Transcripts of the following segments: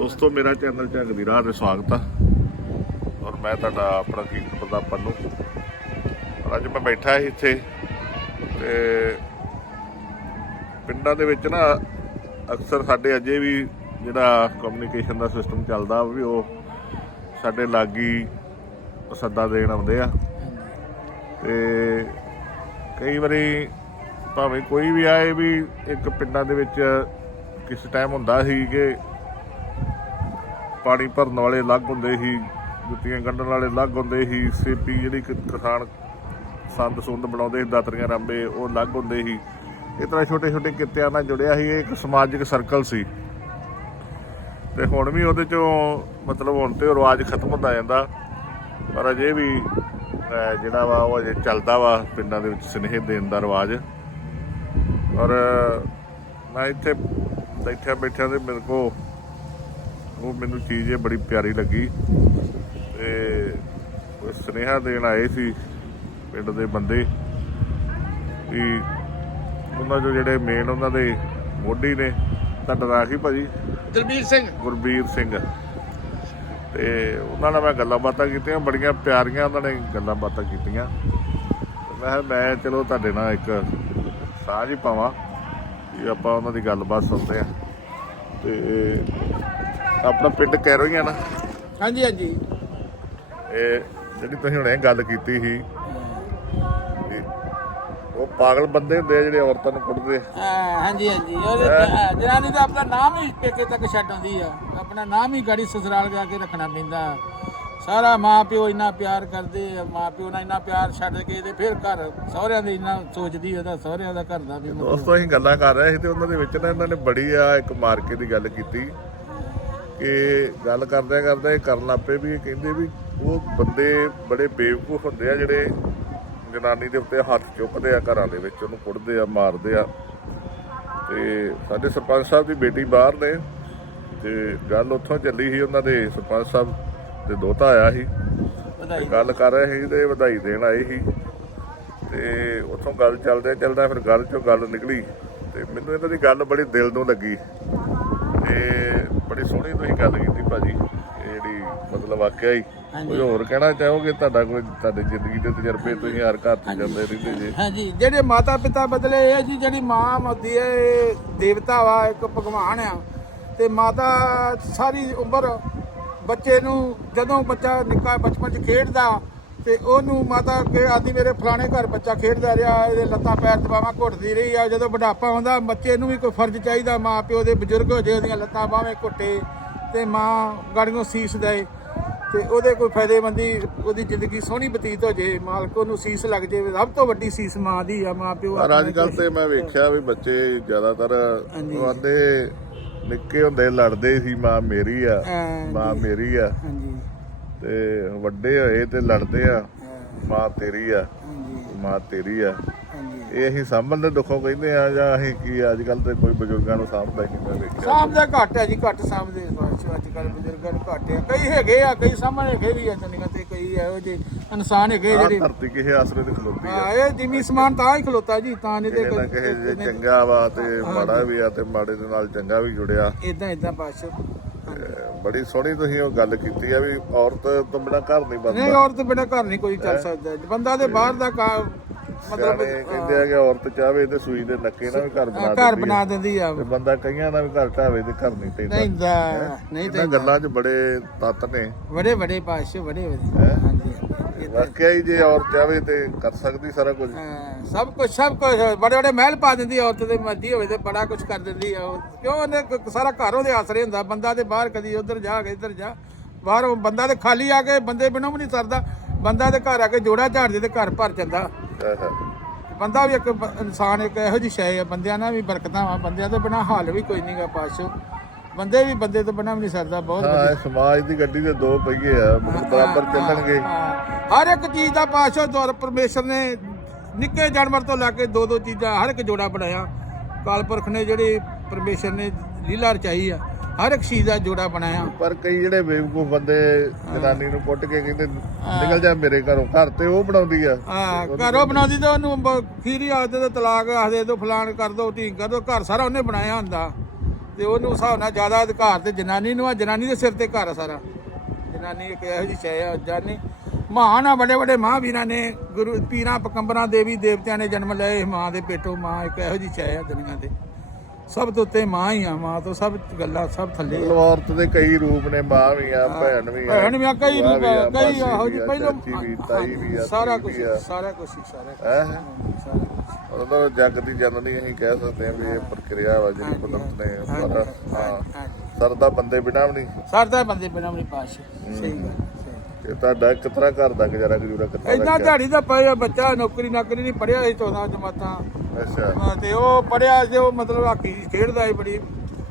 ਦੋਸਤੋ, ਮੇਰਾ ਚੈਨਲ ਝੰਗ ਦੀ ਰਾਹ ਤੇ ਸਵਾਗਤ ਆ। ਔਰ ਮੈਂ ਤੁਹਾਡਾ ਆਪਣਾ ਕੀਰਤ ਪ੍ਰਤਾਪ ਪੰਨੂ। ਔਰ ਅੱਜ ਮੈਂ ਬੈਠਾ ਸੀ ਇੱਥੇ ਤੇ ਪਿੰਡਾਂ ਦੇ ਵਿੱਚ ਨਾ ਅਕਸਰ ਸਾਡੇ ਅਜੇ ਵੀ ਜਿਹੜਾ ਕਮਿਊਨੀਕੇਸ਼ਨ ਦਾ ਸਿਸਟਮ ਚੱਲਦਾ ਵੀ ਉਹ ਸਾਡੇ ਲਾਗੀ ਸੱਦਾ ਦੇਣ ਆਉਂਦੇ ਆ। ਤੇ ਕਈ ਵਾਰੀ ਭਾਵੇਂ ਕੋਈ ਵੀ ਆਏ ਵੀ ਇੱਕ ਪਿੰਡਾਂ ਦੇ ਵਿੱਚ ਕਿਸ ਟਾਈਮ ਹੁੰਦਾ ਸੀ ਕਿ ਪਾਣੀ ਭਰਨ ਵਾਲੇ ਅਲੱਗ ਹੁੰਦੇ ਸੀ, ਜੁੱਤੀਆਂ ਗੰਢਣ ਵਾਲੇ ਅਲੱਗ ਹੁੰਦੇ ਸੀ, ਸੇਪੀ ਜਿਹੜੀ ਕਿਸਾਨ ਸੰਦ ਸੁੰਦ ਬਣਾਉਂਦੇ ਸੀ, ਦਾਤਰੀਆਂ ਰਾਂਬੇ, ਉਹ ਅਲੱਗ ਹੁੰਦੇ ਸੀ। ਇਸ ਤਰ੍ਹਾਂ ਛੋਟੇ ਛੋਟੇ ਕਿੱਤਿਆਂ ਨਾਲ ਜੁੜਿਆ ਸੀ, ਇਹ ਇੱਕ ਸਮਾਜਿਕ ਸਰਕਲ ਸੀ। ਤੇ ਹੁਣ ਵੀ ਉਹਦੇ ਚੋਂ ਮਤਲਬ ਹੁਣ ਤੇ ਉਹ ਰਿਵਾਜ ਖਤਮ ਹੁੰਦਾ ਜਾਂਦਾ। ਪਰ ਅਜੇ ਵੀ ਜਿਹੜਾ ਵਾ ਉਹ ਅਜੇ ਚੱਲਦਾ ਵਾ, ਪਿੰਡਾਂ ਦੇ ਵਿੱਚ ਸਨੇਹ ਦੇਣ ਦਾ ਰਿਵਾਜ। ਔਰ ਮੈਂ ਇੱਥੇ ਬੈਠਿਆ ਬੈਠਿਆ ਤੇ ਮੇਰੇ ਕੋ ਉਹ ਮੈਨੂੰ ਚੀਜ਼ ਇਹ ਬੜੀ ਪਿਆਰੀ ਲੱਗੀ ਤੇ ਉਹ ਸੁਨੇਹਾ ਦੇਣ ਆਏ ਸੀ ਪਿੰਡ ਦੇ ਬੰਦੇ ਵੀ ਉਹਨਾਂ ਦੇ ਜਿਹੜੇ ਮੇਨ ਉਹਨਾਂ ਦੇ ਮੋਢੀ ਨੇ ਤੁਹਾਡਾ ਨਾਂ ਕੀ ਭਾਜੀ? ਦਲਬੀਰ ਸਿੰਘ। ਗੁਰਬੀਰ ਸਿੰਘ। ਤੇ ਉਹਨਾਂ ਨਾਲ ਮੈਂ ਗੱਲਾਂ ਬਾਤਾਂ ਕੀਤੀਆਂ ਬੜੀਆਂ ਪਿਆਰੀਆਂ ਉਹਨਾਂ ਨੇ ਗੱਲਾਂ ਬਾਤਾਂ ਕੀਤੀਆਂ ਮੈਂ ਮੈਂ ਚਲੋ ਤੁਹਾਡੇ ਨਾਲ ਇੱਕ ਸਾਂਝ ਹੀ ਪਾਵਾਂ ਕਿ ਆਪਾਂ ਉਹਨਾਂ ਦੀ ਗੱਲਬਾਤ ਸੁਣਦੇ ਆ ਤੇ ਆਪਣਾ ਪਿੰਡ ਕੈਰੋ ਹੀ ਆ ਨਾ। ਹਾਂਜੀ ਹਾਂਜੀ। ਇਹ ਜਿਹੜੀ ਤੁਸੀਂ ਹੁਣੇ ਗੱਲ ਕੀਤੀ ਸੀ ਵੀ ਉਹ ਪਾਗਲ ਬੰਦੇ ਹੁੰਦੇ ਆ ਜਿਹੜੇ ਔਰਤਾਂ ਨੂੰ ਕੁੱਟਦੇ ਆ। ਹਾਂ, ਹਾਂਜੀ ਹਾਂਜੀ। ਉਹਦੇ ਤੇ- ਜਨਾਨੀ ਦਾ ਆਪਣਾ ਨਾਮ ਹੀ ਪੇਕੇ ਤੱਕ ਛੱਡ ਆਉਂਦੀ ਆ। ਆਪਣਾ ਨਾਮ ਹੀ ਗਾੜੀ ਸਸੁਰਾਲ ਜਾ ਕੇ ਰੱਖਣਾ ਪੈਂਦਾ। ਸਾਰਾ ਮਾਂ ਪਿਓ ਇੰਨਾ ਪਿਆਰ ਕਰਦੇ ਆ ਮਾਂ ਪਿਓ ਨਾਲ ਇੰਨਾ ਪਿਆਰ ਛੱਡ ਕੇ ਤੇ ਫਿਰ ਘਰ ਸਹੁਰਿਆਂ ਦੇ ਇੰਨਾ ਸੋਚਦੀ ਉਹਦਾ ਸਹੁਰਿਆਂ ਦਾ ਘਰ ਦਾ ਵੀ। ਦੋਸਤੋ ਅਸੀਂ ਗੱਲਾਂ ਕਰ ਰਹੇ ਸੀ ਤੇ ਉਹਨਾਂ ਦੇ ਵਿੱਚ ਨਾ ਇਹਨਾਂ ਨੇ ਬੜੀ ਆ ਇੱਕ ਮਾਰਕੇ ਦੀ ਗੱਲ ਕੀਤੀ। ਕਿ ਗੱਲ ਕਰਦਿਆਂ ਕਰਦਿਆਂ ਇਹ ਕਰਨ ਲੱਪੇ ਵੀ ਇਹ ਕਹਿੰਦੇ ਵੀ ਉਹ ਬੰਦੇ ਬੜੇ ਬੇਵਕੂਫ ਹੁੰਦੇ ਆ ਜਿਹੜੇ ਜਨਾਨੀ ਦੇ ਉੱਤੇ ਹੱਥ ਚੁੱਕਦੇ ਆ ਘਰਾਂ ਦੇ ਵਿੱਚ ਉਹਨੂੰ ਕੁੱਟਦੇ ਆ ਮਾਰਦੇ ਆ। ਤੇ ਸਾਡੇ ਸਰਪੰਚ ਸਾਹਿਬ ਦੀ ਬੇਟੀ ਬਾਹਰ ਨੇ ਤੇ ਗੱਲ ਉੱਥੋਂ ਚੱਲੀ ਸੀ ਉਹਨਾਂ ਦੇ ਸਰਪੰਚ ਸਾਹਿਬ ਦੇ ਦੋਤਾ ਆਇਆ ਸੀ। ਵਧਾਈ। ਗੱਲ ਕਰ ਰਹੇ ਸੀ ਤੇ ਵਧਾਈ ਦੇਣ ਆਏ ਸੀ। ਤੇ ਉੱਥੋਂ ਗੱਲ ਚੱਲਦੇ ਚੱਲਦਾ ਫਿਰ ਗੱਲ ਚੋਂ ਗੱਲ ਨਿਕਲੀ ਤੇ ਮੈਨੂੰ ਇਹਨਾਂ ਦੀ ਗੱਲ ਬੜੀ ਦਿਲ ਨੂੰ ਲੱਗੀ। ਤੇ ਬੜੀ ਸੋਹਣੀ ਤੁਸੀਂ ਗੱਲ ਕੀਤੀ ਭਾਜੀ ਇਹ ਜਿਹੜੀ ਮਤਲਬ ਵਾਕਿਆ ਹੀ ਕੋਈ ਹੋਰ ਕਹਿਣਾ ਚਾਹੋਗੇ? ਤੁਹਾਡਾ ਕੋਈ ਤੁਹਾਡੀ ਜ਼ਿੰਦਗੀ ਦੇ ਤਜਰਬੇ ਤੁਸੀਂ ਹਰ ਘਰ ਚ ਜਾਂਦੇ ਰਹਿੰਦੇ ਜੇ। ਹਾਂਜੀ ਜਿਹੜੇ ਮਾਤਾ ਪਿਤਾ ਬਦਲੇ ਇਹ ਜੀ ਜਿਹੜੀ ਮਾਂ ਹੁੰਦੀ ਹੈ ਇਹ ਦੇਵਤਾ ਵਾ ਇੱਕ ਭਗਵਾਨ ਆ। ਤੇ ਮਾਤਾ ਸਾਰੀ ਉਮਰ ਬੱਚੇ ਨੂੰ ਜਦੋਂ ਬੱਚਾ ਨਿੱਕਾ ਬਚਪਨ ਚ ਖੇਡਦਾ ਤੇ ਉਹਨੂੰ ਮਾਤਾ ਕੇ ਆਦੀ ਮੇਰੇ ਫਲਾਣੇ ਘਰ ਬੱਚਾ ਖੇਡਦਾ ਰਿਹਾ ਇਹਦੇ ਲੱਤਾਂ ਪੈਰ ਦਬਾਵਾਂ ਘੁੱਟਦੀ ਰਹੀ ਆ। ਜਦੋਂ ਬੁਢਾਪਾ ਆਉਂਦਾ ਬੱਚੇ ਨੂੰ ਵੀ ਕੋਈ ਫਰਜ਼ ਚਾਹੀਦਾ ਮਾਂ ਪਿਓ ਦੇ ਬਜ਼ੁਰਗ ਹੋ ਜੇ ਉਹਦੀਆਂ ਲੱਤਾਂ ਬਾਹਾਂ ਘੁੱਟੇ ਤੇ ਮਾਂ ਗਾੜੀਆਂ ਸੀਸ ਦੇ ਤੇ ਉਹਦੇ ਕੋਈ ਫਾਇਦੇਮੰਦੀ ਉਹਦੀ ਜ਼ਿੰਦਗੀ ਸੋਹਣੀ ਬਤੀਤ ਹੋ ਜੇ ਮਾਲਕ ਉਹਨੂੰ ਸੀਸ ਲੱਗ ਜੇ ਸਭ ਤੋਂ ਵੱਡੀ ਸੀਸ ਮਾਂ ਦੀ ਆ ਮਾਂ ਪਿਓ ਪਰ ਅੱਜ ਕੱਲ ਤੇ ਮੈਂ ਵੇਖਿਆ ਵੀ ਬੱਚੇ ਜ਼ਿਆਦਾਤਰ ਆਂਦੇ ਨਿੱਕੇ ਹੁੰਦੇ ਲੜਦੇ ਸੀ ਮਾਂ ਮੇਰੀ ਆ ਮਾਂ ਮੇਰੀ ਆ। ਹਾਂਜੀ। ਤੇ ਵੱਡੇ ਹੋਏ ਤੇ ਲੜਦੇ ਆ ਹਾਂ, ਮਾਂ ਤੇਰੀ ਆ ਮਾਂ ਤੇਰੀ ਆ। ਇਹ ਅਸੀਂ ਸਾਂਭਣ ਦੇ ਦੁੱਖੋਂ ਕਹਿੰਦੇ ਆ ਜਾਂ ਅਸੀਂ ਕੀ ਅੱਜ ਕੱਲ ਤੇ ਕੋਈ ਬਜ਼ੁਰਗਾਂ ਨੂੰ ਸਾਂਭਦਾ ਹੀ ਨਹੀਂ ਵੇਖਿਆ। ਸਾਹਮਣੇ ਘੱਟ ਹੈ ਜੀ ਘੱਟ ਸਾਹਮਣੇ ਅੱਜ ਕੱਲ ਬਜ਼ੁਰਗਾਂ ਨੂੰ ਘੱਟ ਆ ਕਈ ਹੈਗੇ ਆ ਕਈ ਸਾਹਮਣੇ ਹੈਗੇ ਵੀ ਆ ਦੁਨੀਆ ਤੇ ਕਈ ਇਹੋ ਜਿਹੇ ਇਨਸਾਨ ਹੈਗੇ ਜਿਹੜੇ ਧਰਤੀ ਕਿਸੇ ਆਸਰੇ ਤੇ ਖਲੋਤੀ ਆ। ਹਾਂ ਇਹ ਜਿਮੀ ਸਮਾਨ ਤਾਂ ਹੀ ਖਲੋਤਾ ਜੀ ਤਾਂ ਨਹੀਂ ਤੇ ਕਿਸੇ ਜੇ ਚੰਗਾ ਵਾ ਤੇ ਮਾੜਾ ਵੀ ਆ ਤੇ ਮਾੜੇ ਦੇ ਨਾਲ ਚੰਗਾ ਵੀ ਜੁੜਿਆ। ਇਦਾਂ ਇਦਾਂ ਬਸ। ਬੜੀ ਸੋਹਣੀ ਤੁਸੀਂ ਉਹ ਗੱਲ ਕੀਤੀ ਆ ਵੀ ਔਰਤ ਤੋਂ ਬਿਨਾ ਘਰ ਨਹੀਂ ਨਹੀਂ ਬਣਦਾ ਔਰਤ ਬਿਨਾਂ ਘਰ ਨਹੀਂ ਕੋਈ ਚੱਲ ਸਕਦਾ। ਬੰਦਾ ਤੇ ਬਾਹਰ ਦਾ ਕਾ- ਮਤਲਬ ਸਿਆਣੇ ਕਹਿੰਦੇ ਆ ਕਿ ਔਰਤ ਚਾਹਵੇ ਤੇ ਸੂਈ ਦੇ ਨੱਕੇ ਨਾਲ ਵੀ ਘਰ ਬਣਾ ਘਰ ਦਿੰਦੀ ਆ। ਬਣਾ ਦਿੰਦੀ ਆ। ਤੇ ਬੰਦਾ ਕਈਆਂ ਨਾਲ ਵੀ ਘਰ ਢਾਵੇ ਤੇ ਘਰ ਨਹੀਂ ਪੈਂਦਾ ਨਹੀਂ ਦਾ ਨਹੀਂ ਇਹਨਾਂ ਤੇ ਗੱਲਾਂ 'ਚ ਬੜੇ ਤੱਤ ਨੇ। ਬੜੇ ਬੜੇ ਪਾਸ਼ੇ ਬੜੇ ਤਾਂ- ਵਾਕਿਆ ਹੀ ਜੇ ਔਰਤ ਚਾਹਵੇ ਤੇ ਕਰ ਸਕਦੀ ਸਾਰਾ ਕੁਝ। ਹਾਂ, ਸਭ ਕੁਝ ਸਭ ਕੁਝ ਬੜੇ ਬੜੇ ਮਹਿਲ ਪਾ ਦਿੰਦੀ ਆ ਔਰਤ ਦੇ ਮਰਜ਼ੀ ਹੋਵੇ ਤੇ ਬੜਾ ਕੁਝ ਕਰ ਦਿੰਦੀ ਆ ਉਹ। ਕਿਉਂ ਉਹਨੇ ਕ- ਸਾਰਾ ਘਰ ਉਹਦੇ ਆਸਰੇ ਹੁੰਦਾ ਬੰਦਾ ਤੇ ਬਾਹਰ ਕਦੀ ਉਧਰ ਜਾ ਕੇ ਇੱਧਰ ਜਾ। ਬਾਹਰ ਬੰਦਾ ਤੇ ਖਾਲੀ ਆ ਕੇ ਬੰਦੇ ਬਿਨਾਂ ਵੀ ਨਹੀਂ ਸਰਦਾ। ਬੰਦਾ ਤੇ ਘਰ ਆ ਕੇ ਜੋੜਾ ਝਾੜ ਦੇ ਤੇ ਘਰ ਭਰ ਜਾਂਦਾ। ਬੰਦਾ ਵੀ ਇੱਕ ਬ- ਇਨਸਾਨ ਇੱਕ ਇਹੋ ਜਿਹੀ ਸ਼ੈ ਆ ਬੰਦਿਆਂ ਨਾਲ ਵੀ ਬਰਕਤਾਂ ਵਾ। ਬੰਦਿਆਂ ਤੋਂ ਬਿਨਾਂ ਹਾਲ ਵੀ ਕੋਈ ਨਹੀਂਗਾ ਪਾਸ਼ੋ। ਬੰਦੇ ਵੀ ਬੰਦੇ ਤੋਂ ਬਿਨਾਂ ਵੀ ਨਹੀਂ ਸਰਦਾ ਬਹੁਤ ਹਾਂ ਇਹ ਸਮਾਜ ਦੀ ਗੱਡੀ ਦੇ ਦੋ ਪਹੀਏ ਆ ਬਰਾਬਰ ਚੱਲਣਗੇ। ਹਾਂ, ਹਰ ਇੱਕ ਚੀਜ਼ ਦਾ ਪਾਸ਼ੋ ਦੁਆਰ ਪਰਮੇਸ਼ਰ ਨੇ ਨਿੱਕੇ ਜਾਨਵਰ ਤੋਂ ਲੈ ਕੇ ਦੋ ਦੋ ਚੀਜ਼ਾਂ ਹਰ ਇੱਕ ਜੋੜਾ ਬਣਾਇਆ। ਕਾਲਪੁਰਖ ਨੇ ਜਿਹੜੇ ਪਰਮੇਸ਼ਰ ਨੇ ਲੀਲਾ ਰਚਾਈ ਆ ਹਰ ਇੱਕ ਚੀਜ਼ ਦਾ ਜੋੜਾ ਬਣਾਇਆ। ਪਰ ਕਈ ਜਿਹੜੇ ਬੇਵਕੂਫ ਬੰਦੇ ਜਨਾਨੀ ਨੂੰ ਕੁੱਟ ਕੇ ਕਹਿੰਦੇ ਨਿਕਲ ਜਾ ਮੇਰੇ ਘਰੋਂ ਘਰ ਤੇ ਉਹ ਬਣਾਉਂਦੀ ਆ। ਆ ਘਰੋਂ ਬਣਾਉਂਦੀ ਤਾਂ ਉਹਨੂੰ ਖੀਰੀ ਆਖਦੇ ਤੇ ਤਲਾਕ ਆਖਦੇ ਤੋਂ ਫਲਾਣ ਕਰ ਦੋ ਢੀਂਗ ਕਰ ਦੋ ਘਰ ਸਾਰਾ ਉਹਨੇ ਬਣਾਇਆ ਹੁੰਦਾ। ਤੇ ਉਹਨੂੰ ਹਿਸਾਬ ਨਾਲ ਜ਼ਿਆਦਾ ਅਧਿਕਾਰ ਤੇ ਜਨਾਨੀ ਨੂੰ ਆ ਜਨਾਨੀ ਦੇ ਸਿਰ ਤੇ ਘਰ ਆ ਸਾਰਾ। ਜਨਾਨੀ ਇੱਕ ਇਹੋ ਜਿਹੀ ਸ਼ੈ ਆ ਜਾਨੀ ਮਹਾਨ ਆ ਵੱਡੇ ਵੱਡੇ ਮਹਾਂਵੀਰਾਂ ਨੇ ਗੁਰੂ ਪੀਰਾਂ ਪਕੰਬਰਾਂ ਦੇਵੀ ਦੇਵਤਿਆਂ ਨੇ ਜਨਮ ਲਏ ਮਾਂ ਦੇ ਪੇਟੋਂ ਮਾਂ ਇੱਕ ਇਹੋ ਸ਼ੈ ਆ ਦੁਨੀਆ ਤੇ ਸਭ ਤੋਂ ਉੱਤੇ ਮਾਂ ਹੀ ਆ ਮਾਂ ਤੋਂ ਸਭ ਗੱਲਾਂ ਸਭ ਥੱਲੇ ਆ। ਔਰਤ ਦੇ ਕਈ ਰੂਪ ਨੇ ਮਾਂ ਵੀ ਆ ਭੈਣ ਵੀ ਆ ਭੈਣ ਵੀ ਆ ਕਈ ਭੂਆ ਰੂਪ ਵੀ ਆ, ਆ, ਕਈ ਇਹੋ ਵੀ ਆ, ਪਹਿਲਾਂ ਚਾਚੀ ਵੀ ਤਾਈ ਵੀ ਆ ਸਾਰਾ ਕੁਝ ਵੀ। ਸਾਰਾ ਕੁਝ ਸਾਰਾ ਕੁਛ, ਹੈਂ? ਸਾਰਾ ਕੁਛ। ਉਹਦਾ ਜੱਗ ਦੀ ਜਨਨੀ ਅਸੀਂ ਕਹਿ ਸਕਦੇ ਹਾਂ ਵੀ ਇਹ ਪ੍ਰਕਿਰਿਆ ਵਾ ਜਿਹੜੀ ਕੁਦਰਤ ਨੇ ਪਰ ਹਾਂ। ਸਰਦਾ ਬੰਦੇ ਬਿਨਾਂ ਵੀ ਨਹੀਂ ਸਰਦਾ ਬੰਦੇ ਬਿਨਾਂ ਵੀ ਪਾਸ਼ ਸਹੀ ਗੱਲ ਕਿ ਤੁਹਾਡਾ ਤਰ੍ਹਾਂ ਘਰ ਦਾ ਗੁਜ਼ਾਰਾ ਗੁਜ਼ੂਰਾ ਕਿੱਦਾਂ ਇੰਨਾ ਦਿਹਾੜੀ ਦਾ ਪਿਆ ਬੱਚਾ ਨੌਕਰੀ ਨਾਕਰੀ ਨਹੀਂ ਪੜਿਆ ਸੀ 14 ਜਮਾਤਾਂ। ਅੱਛਾ। ਹਾਂ, ਤੇ ਉਹ ਪੜਿਆ ਜੇ ਉਹ ਮਤਲਬ ਹਾਕੀ ਖੇਡਦਾ ਸੀ ਬੜੀ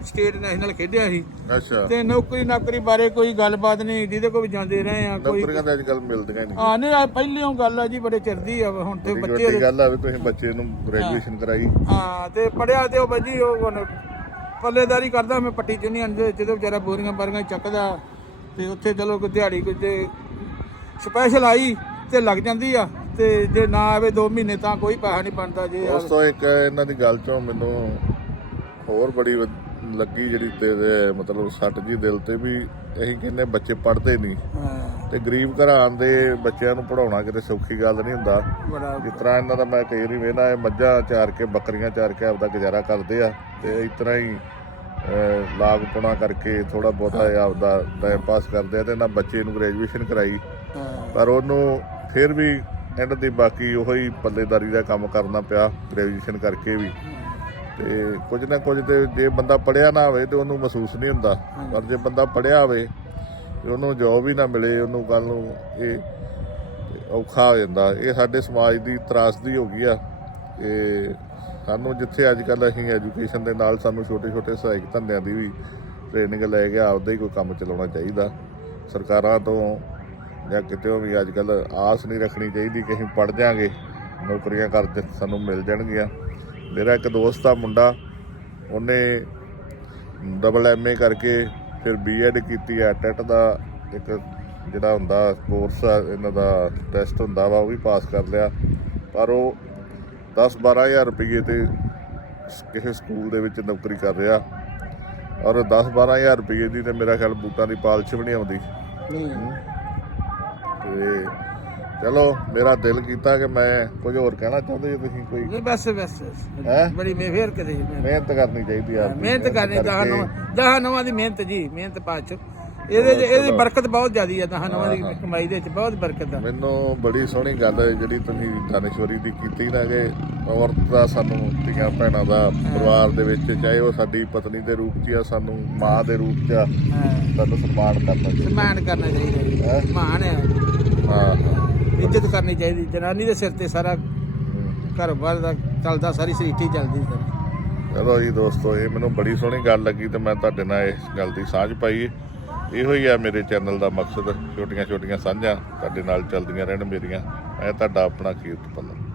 ਸਟੇਟ ਨੈਸ਼ਨਲ ਖੇਡਿਆ ਸੀ। ਅੱਛਾ। ਤੇ ਨੌਕਰੀ ਨਾਕਰੀ ਬਾਰੇ ਕੋਈ ਗੱਲਬਾਤ ਨਹੀਂ ਜਿਹਦੇ ਕੋਲ ਵੀ ਜਾਂਦੇ ਰਹੇ ਆ ਕੋਈ ਨੌਕਰੀਆਂ ਤਾਂ ਅੱਜ ਕੱਲ ਮਿਲਦੀਆਂ ਨਹੀਂ। ਆ ਨਹੀਂ ਆ ਪਹਿਲਿਓਂ ਗੱਲ ਆ ਜੀ ਬੜੇ ਚਿਰਦੀ ਆ ਹੁਣ ਤੇ ਬੱਚੇ ਵੱਡੀ ਗੱਲ ਆ ਵੀ ਤੁਸੀਂ ਬੱਚੇ ਨੂੰ ਗ੍ਰੈਜੂਏਸ਼ਨ ਕਰਾਈ। ਹਾਂ ਤੇ ਪੜਿਆ ਤੇ ਉਹ ਬੱਜੀ ਉਹ ਹੁਣ ਪੱਲੇਦਾਰੀ ਕਰਦਾ ਮੈਂ ਪੱਟੀ ਯੂਨੀਅਨ ਦੇ ਜਦੋਂ ਵਿਚਾਰਾ ਬੋਰੀਆਂ ਬਾਰੀਆਂ ਚੱਕਦਾ ਤੇ ਉੱਥੇ ਚਲੋ ਕੋਈ ਦਿਹਾੜੀ ਕੋਈ ਜੇ ਸਪੈਸ਼ਲ ਆਈ ਤੇ ਲੱਗ ਜਾਂਦੀ ਆ ਤੇ ਜੇ ਨਾ ਆਵੇ 2 ਮਹੀਨੇ ਤਾਂ ਕੋਈ ਪੈਸਾ ਨਹੀਂ ਬਣਦਾ ਜੇ ਉਸ ਤੋਂ ਇੱਕ ਇਹਨਾਂ ਦੀ ਗੱਲ ਚੋਂ ਮੈਨੂੰ ਹੋਰ ਬੜੀ ਲੱਗੀ ਜਿਹੜੀ ਤੇ ਤੇ ਮਤਲਬ ਸੱਟ ਜੀ ਦਿਲ ਤੇ ਵੀ ਅਸੀਂ ਕਹਿੰਦੇ ਬੱਚੇ ਪੜ੍ਹਦੇ ਨਹੀਂ। ਤੇ ਗਰੀਬ ਘਰਾਂ ਦੇ ਬੱਚਿਆਂ ਨੂੰ ਪੜਾਉਣਾ ਕਿਤੇ ਸੌਖੀ ਗੱਲ ਨਹੀਂ ਹੁੰਦਾ। ਜਿਸ ਤਰ੍ਹਾਂ ਇਹਨਾਂ ਦਾ ਮੈਂ ਕਈ ਵਾਰੀ ਵੇਖਦਾ ਇਹ ਮੱਝਾਂ ਚਾਰ ਕੇ ਬੱਕਰੀਆਂ ਚਾਰ ਕੇ ਆਪਦਾ ਗੁਜ਼ਾਰਾ ਕਰਦੇ ਆ ਤੇ ਇਸ ਤਰ੍ਹਾਂ ਹੀ ਲਾਗ ਪੁਣਾ ਕਰਕੇ ਥੋੜਾ ਬਹੁਤਾ ਆਪਦਾ ਟਾਈਮ ਪਾਸ ਕਰਦੇ ਆ ਤੇ ਇਹਨਾਂ ਬੱਚੇ ਨੂੰ ਗ੍ਰੈਜੂਏਸ਼ਨ ਕਰਾਈ। ਹਾਂ, ਪਰ ਉਹਨੂੰ ਫਿਰ ਵੀ ਐਂਡ ਦੀ ਬਾਕੀ ਉਹੀ ਪੱਲੇਦਾਰੀ ਦਾ ਕੰਮ ਕਰਨਾ ਪਿਆ ਗ੍ਰੈਜੂਏਸ਼ਨ ਕਰਕੇ ਵੀ। ਤੇ ਕੁਝ ਨਾ ਕੁਝ ਤੇ ਜੇ ਬੰਦਾ ਪੜਿਆ ਨਾ ਹੋਵੇ ਤੇ ਉਹਨੂੰ ਮਹਿਸੂਸ ਨਹੀਂ ਹੁੰਦਾ। ਪਰ ਜੇ ਬੰਦਾ ਪੜਿਆ ਹੋਵੇ ਤੇ ਉਹਨੂੰ ਜੋਬ ਹੀ ਨਾ ਮਿਲੇ ਉਹਨੂੰ ਕੱਲ ਨੂੰ ਇਹ ਔਖਾ ਹੋ ਜਾਂਦਾ। ਇਹ ਸਾਡੇ ਸਮਾਜ ਦੀ ਤਰਾਸਦੀ ਹੋ ਗਈ ਆ। ਇਹ ਸਾਨੂੰ ਜਿੱਥੇ ਅੱਜ ਕੱਲ ਅਸੀਂ ਐਜੂਕੇਸ਼ਨ ਦੇ ਨਾਲ ਸਾਨੂੰ ਛੋਟੇ ਛੋਟੇ ਸਹਾਇਕ ਧੰਦਿਆਂ ਦੀ ਵੀ ਟ੍ਰੇਨਿੰਗ ਲੈ ਕੇ ਆਪਦਾ ਹੀ ਕੋਈ ਕੰਮ ਚਲਾਉਣਾ ਚਾਹੀਦਾ। ਸਰਕਾਰਾਂ ਤੋਂ ਜਾਂ ਕਿਤੇ ਵੀ ਅੱਜ ਕੱਲ ਆਸ ਨਹੀਂ ਰੱਖਣੀ ਚਾਹੀਦੀ ਕਿ ਅਸੀਂ ਪੜ ਜਾਾਂਗੇ ਨੌਕਰੀਆਂ ਕਰ ਸਾਨੂੰ ਮਿਲ ਜਾਣਗੀਆਂ। ਮੇਰਾ ਇੱਕ ਦੋਸਤ ਆ ਮੁੰਡਾ, ਉਹਨੇ ਡਬਲ ਐਮਏ ਕਰਕੇ ਫਿਰ ਬੀਐਡ ਕੀਤੀ ਆ। ਟੈਟ ਦਾ ਇੱਕ ਜਿਹੜਾ ਹੁੰਦਾ ਕੋਰਸ ਆ, ਇਹਨਾਂ ਦਾ ਟੈਸਟ ਹੁੰਦਾ ਵਾ, ਉਹ ਵੀ ਪਾਸ ਕਰ ਲਿਆ। ਪਰ ਉਹ 10 12000 ਰੁਪਏ ਤੇ ਕਿਸੇ ਸਕੂਲ ਦੇ ਵਿੱਚ ਨੌਕਰੀ ਕਰ ਰਿਹਾ। ਔਰ 10 12000 ਰੁਪਏ ਦੀ ਤੇ ਮੇਰਾ ਖਿਆਲ ਬੂਟਾਂ ਦੀ ਪਾਲਿਸ਼ ਵੀ ਨਹੀਂ ਆਉਂਦੀ। ਤੇ ਚਲੋ ਮੇਰਾ ਦਿਲ ਕੀਤਾ ਕਿ ਮੈਂ ਕੁਝ ਹੋਰ ਕਹਿਣਾ ਚਾਹੁੰਦੇ ਜੇ ਤੁਸੀਂ ਕੋਈ? ਨਹੀਂ ਬਸ ਬਸ? ਬੜੀ ਮੈਂ ਫੇਰ ਕਦੇ ਮਿਹਨਤ ਕਰਨੀ ਚਾਹੀਦੀ ਆ। ਮਿਹਨਤ ਕਰਨੀ ਦਹਾਂ ਨਵਾਂ ਦੀ ਮਿਹਨਤ ਜੀ ਮਿਹਨਤ ਪਾਚ ਇਹਦੇ 'ਚ- ਇਹਦੀ ਬਰਕਤ ਬਹੁਤ ਜ਼ਿਆਦੀ ਆ ਦਹਾਂ ਨਵਾਂ ਦੀ ਕਮਾਈ ਦੇ ਵਿੱਚ ਬਹੁਤ ਬਰਕਤ ਆ। ਮੈਨੂੰ ਬੜੀ ਸੋਹਣੀ ਗੱਲ ਹੈ ਜਿਹੜੀ ਤੁਸੀਂ ਦਾਨੇਸ਼ਵਰੀ ਦੀ ਕੀਤੀ ਨਾ ਕਿ ਔਰਤ ਦਾ ਸਾਨੂੰ ਧੀਆਂ ਭੈਣਾਂ ਦਾ ਪਰਿਵਾਰ ਦੇ ਵਿੱਚ ਚਾਹੇ ਉਹ ਸਾਡੀ ਪਤਨੀ ਦੇ ਰੂਪ 'ਚ ਆ ਸਾਨੂੰ ਮਾਂ ਦੇ ਰੂਪ 'ਚ ਆ ਹਾਂ। ਸਾਨੂੰ ਸਨਮਾਨ ਕਰਨਾ ਚਾਹੀਦਾ। ਸਨਮਾਨ ਕਰਨਾ ਚਾਹੀਦਾ ਜੀ। ਹੈਂ? ਮਾਣ ਆ। ਹਾਂ ਇੱਜ਼ਤ ਕਰਨੀ ਚਾਹੀਦੀ। ਜਨਾਨੀ ਦੇ ਸਿਰ ਤੇ ਸਾਰਾ ਘਰ ਬਾਰ ਦਾ ਚੱਲਦਾ ਸਾਰੀ ਸਰੀਟੀ ਚੱਲਦੀ ਸਾਰੀ। ਚਲੋ ਜੀ ਦੋਸਤੋ ਇਹ ਮੈਨੂੰ ਬੜੀ ਸੋਹਣੀ ਗੱਲ ਲੱਗੀ ਤੇ ਮੈਂ ਤੁਹਾਡੇ ਨਾਲ ਇਸ ਗੱਲ ਦੀ ਸਾਂਝ ਪਾਈ। ਇਹੋ ਹੀ ਆ ਮੇਰੇ ਚੈਨਲ ਦਾ ਮਕਸਦ ਛੋਟੀਆਂ ਛੋਟੀਆਂ ਸਾਂਝਾਂ ਤੁਹਾਡੇ ਨਾਲ ਚੱਲਦੀਆਂ ਰਹਿਣ ਮੇਰੀਆਂ। ਮੈਂ ਤੁਹਾਡਾ ਆਪਣਾ ਕੀਰਤ ਪੱਲਾ।